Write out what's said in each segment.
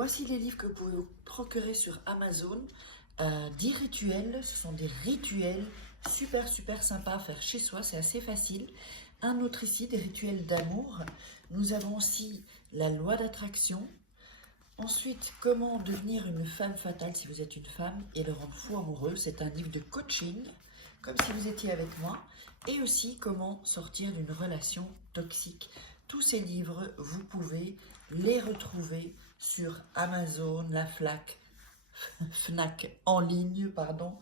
voici les livres que vous pouvez vous procurer sur Amazon. 10 rituels, ce sont des rituels super sympas à faire chez soi, c'est assez facile. Un autre ici, des rituels d'amour. Nous avons aussi la loi d'attraction. Ensuite, comment devenir une femme fatale si vous êtes une femme et le rendre fou amoureux. C'est un livre de coaching, comme si vous étiez avec moi. Et aussi, comment sortir d'une relation toxique. Tous ces livres, vous pouvez les retrouver sur Amazon, la Fnac en ligne, pardon.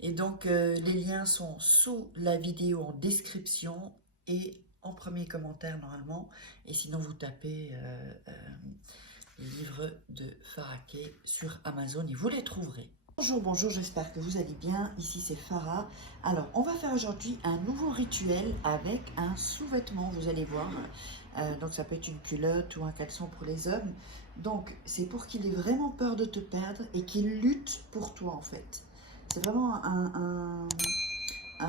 Et donc, les liens sont sous la vidéo en description et en premier commentaire normalement. Et sinon, vous tapez les livres de Farah Kay sur Amazon et vous les trouverez. Bonjour, j'espère que vous allez bien. Ici, c'est Farah. Alors, on va faire aujourd'hui un nouveau rituel avec un sous-vêtement, vous allez voir. Donc, ça peut être une culotte ou un caleçon pour les hommes. Donc, c'est pour qu'il ait vraiment peur de te perdre et qu'il lutte pour toi, en fait. C'est vraiment un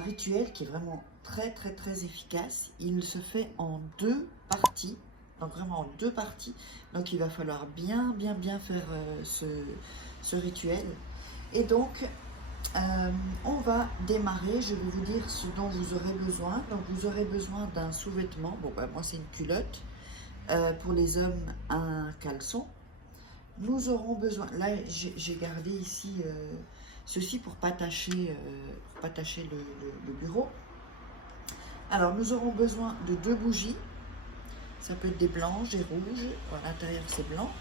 rituel qui est vraiment très efficace. Il se fait en 2 parties. Donc, vraiment en 2 parties. Donc, il va falloir bien faire ce rituel. Et donc, on va démarrer. Je vais vous dire ce dont vous aurez besoin. Donc, vous aurez besoin d'un sous-vêtement. Bon, moi, c'est une culotte. Pour les hommes, un caleçon. Nous aurons besoin... Là, j'ai gardé ici ceci pour pas tâcher le bureau. Alors, nous aurons besoin de 2 bougies. Ça peut être des blanches, des rouges. À l'intérieur, c'est blanc.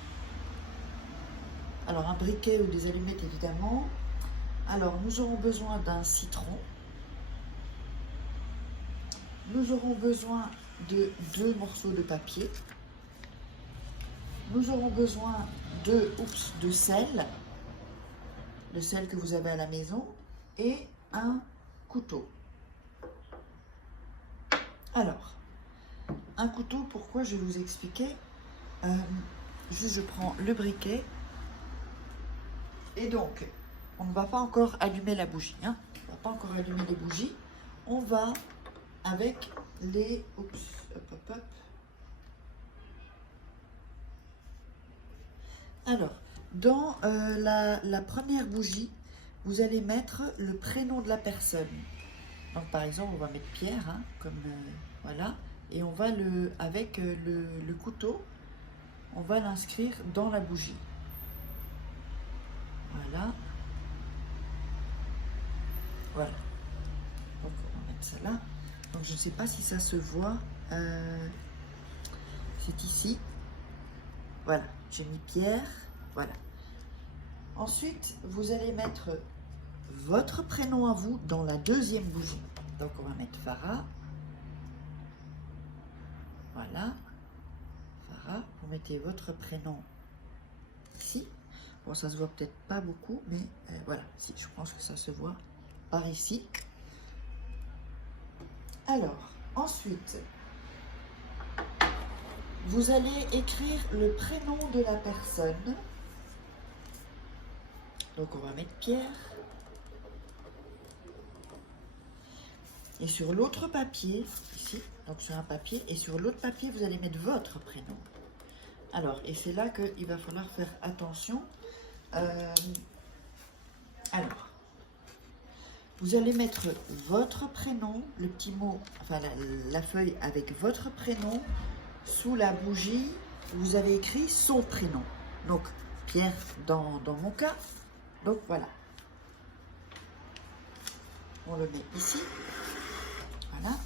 Alors, un briquet ou des allumettes, évidemment. Alors, nous aurons besoin d'un citron. Nous aurons besoin de 2 morceaux de papier. Nous aurons besoin de sel. Le sel que vous avez à la maison. Et un couteau. Alors, un couteau, pourquoi je vais vous expliquer. Juste, je prends le briquet. Et donc, on ne va pas encore allumer la bougie. Hein. On ne va pas encore allumer les bougies. On va avec les... Hop. Alors, dans la première bougie, vous allez mettre le prénom de la personne. Donc, par exemple, on va mettre Pierre, hein, comme voilà. Et on va avec le couteau, on va l'inscrire dans la bougie. Voilà. Donc, on va mettre ça là. Donc, je ne sais pas si ça se voit. C'est ici. Voilà. J'ai mis Pierre. Voilà. Ensuite, vous allez mettre votre prénom à vous dans la deuxième bougie. Donc, on va mettre Farah. Voilà. Farah. Vous mettez votre prénom ici. Bon, ça se voit peut-être pas beaucoup, mais voilà, si, je pense que ça se voit par ici. Alors, ensuite, vous allez écrire le prénom de la personne. Donc, on va mettre Pierre. Et sur l'autre papier, ici, donc sur un papier, et sur l'autre papier, vous allez mettre votre prénom. Alors, et c'est là qu'il va falloir faire attention. Alors, vous allez mettre votre prénom, le petit mot, enfin la feuille avec votre prénom, sous la bougie, vous avez écrit son prénom. Donc, Pierre dans mon cas. Donc, voilà. On le met ici. Voilà.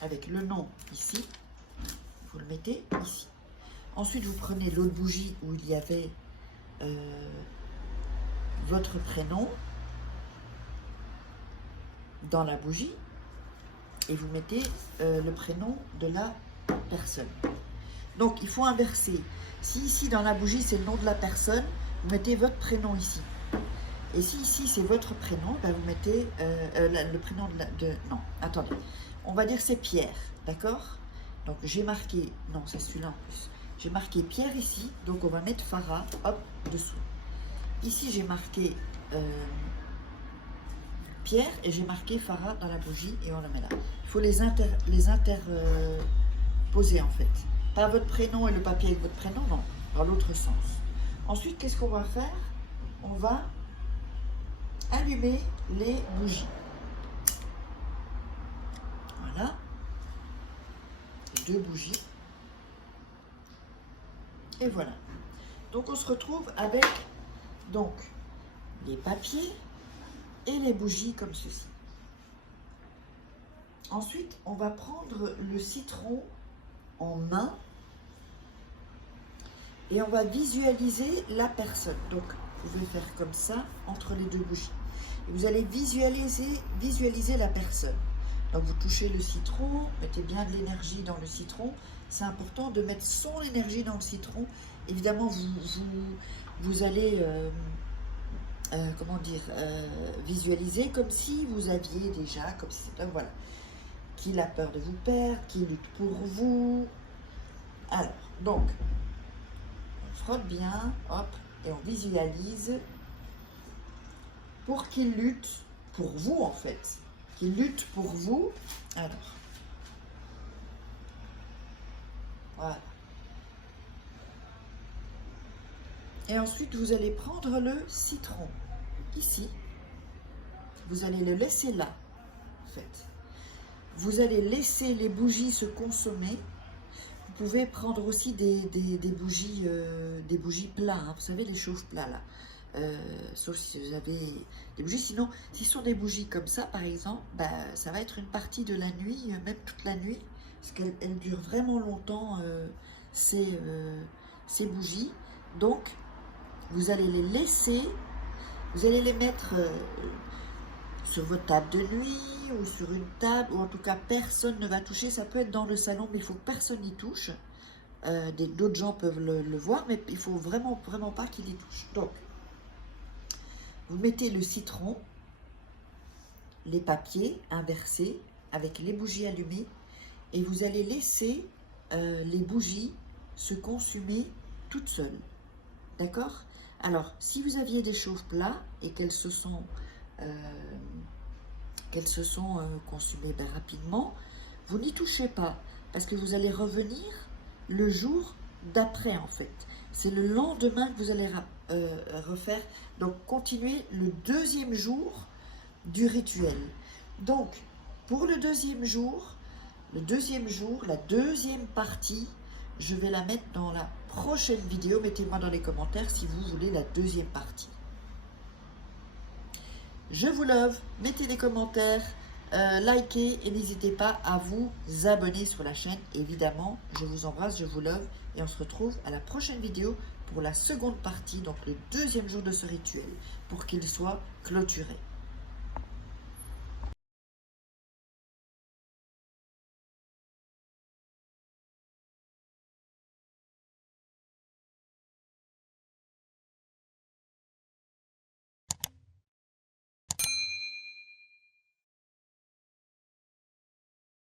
Avec le nom ici. Vous le mettez ici. Ensuite, vous prenez l'autre bougie où il y avait votre prénom dans la bougie et vous mettez le prénom de la personne. Donc, il faut inverser. Si ici, dans la bougie, c'est le nom de la personne, vous mettez votre prénom ici. Et si ici, c'est votre prénom, ben vous mettez le prénom non, attendez. On va dire c'est Pierre, d'accord? Donc, j'ai marqué... Non, c'est celui-là en plus. J'ai marqué Pierre ici, donc on va mettre Farah, hop, dessous. Ici, j'ai marqué Pierre et j'ai marqué Farah dans la bougie et on la met là. Il faut les interposer en fait. Pas votre prénom et le papier avec votre prénom, non, dans l'autre sens. Ensuite, qu'est-ce qu'on va faire? On va allumer les bougies. Voilà, 2 bougies. Et voilà. Donc on se retrouve avec donc les papiers et les bougies comme ceci. Ensuite, on va prendre le citron en main et on va visualiser la personne. Donc, vous pouvez faire comme ça entre les 2 bougies. Et vous allez visualiser la personne. Donc, vous touchez le citron, mettez bien de l'énergie dans le citron. C'est important de mettre son énergie dans le citron. Évidemment, vous allez comment dire, visualiser comme si vous aviez déjà, comme si c'était, voilà, qu'il a peur de vous perdre, qu'il lutte pour vous. Alors, donc, on frotte bien, hop, et on visualise pour qu'il lutte pour vous, en fait. Qu'il lutte pour vous. Alors, voilà. Et ensuite, vous allez prendre le citron, ici. Vous allez le laisser là, en fait. Vous allez laisser les bougies se consommer. Vous pouvez prendre aussi des bougies plats, hein. Vous savez, les chauffe-plats, là. Sauf si vous avez des bougies. Sinon, si ce sont des bougies comme ça, par exemple, bah, ça va être une partie de la nuit, même toute la nuit, parce qu'elles durent vraiment longtemps, ces bougies. Donc, vous allez les laisser, vous allez les mettre sur votre table de nuit ou sur une table, ou en tout cas personne ne va toucher. Ça peut être dans le salon, mais il faut que personne n'y touche. D'autres gens peuvent le voir, mais il faut vraiment pas qu'ils y touchent. Donc, vous mettez le citron, les papiers inversés avec les bougies allumées, et vous allez laisser les bougies se consumer toutes seules. D'accord? Alors, si vous aviez des chauffe-plats et qu'elles se sont consumées rapidement, vous n'y touchez pas, parce que vous allez revenir le jour d'après, en fait. C'est le lendemain que vous allez refaire. Donc, continuez le 2e jour du rituel. Donc, pour le 2e jour, la 2e partie, je vais la mettre dans la prochaine vidéo. Mettez-moi dans les commentaires si vous voulez la 2e partie. Je vous love, mettez des commentaires, likez et n'hésitez pas à vous abonner sur la chaîne. Évidemment, je vous embrasse, je vous love et on se retrouve à la prochaine vidéo pour la 2e partie, donc le 2e jour de ce rituel, pour qu'il soit clôturé.